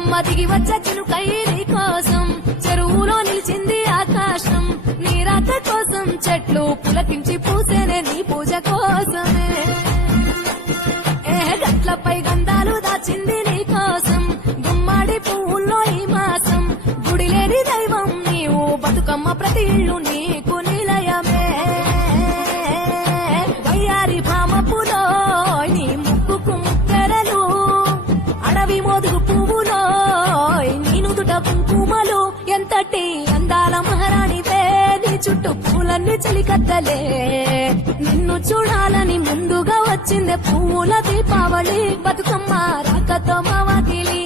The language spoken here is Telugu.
బతుకమ్మ దిగి వచ్చే చినుకై నీ కోసం చెరువులో నిలిచింది ఆకాశం నీ రాక కోసం చెట్లు పులకించి పూసేనే నీ పూజ కోసమే గట్లపై గంధాలు దాచింది నీ కోసం గుమ్మాడి పువ్వుల్లో ఈ మాసం గుడి లేని దైవం నీవు బతుకమ్మ ప్రతి ఇల్లు నీకు నిలయమే వయ్యారి భామపులో నీ ముక్కుకు ముక్కెరలు అడవి మోదుగు పువ్వులో నీ నుదుట కుంకుమలు ఎంతటి అందాల మహారాణివే నీ చుట్టూ పూలన్నీ చలికత్తలే నిన్ను చూడాలని ముందుగా వచ్చిందే పువ్వుల దీపావళి బతుకమ్మ రాకతో మావాకిలి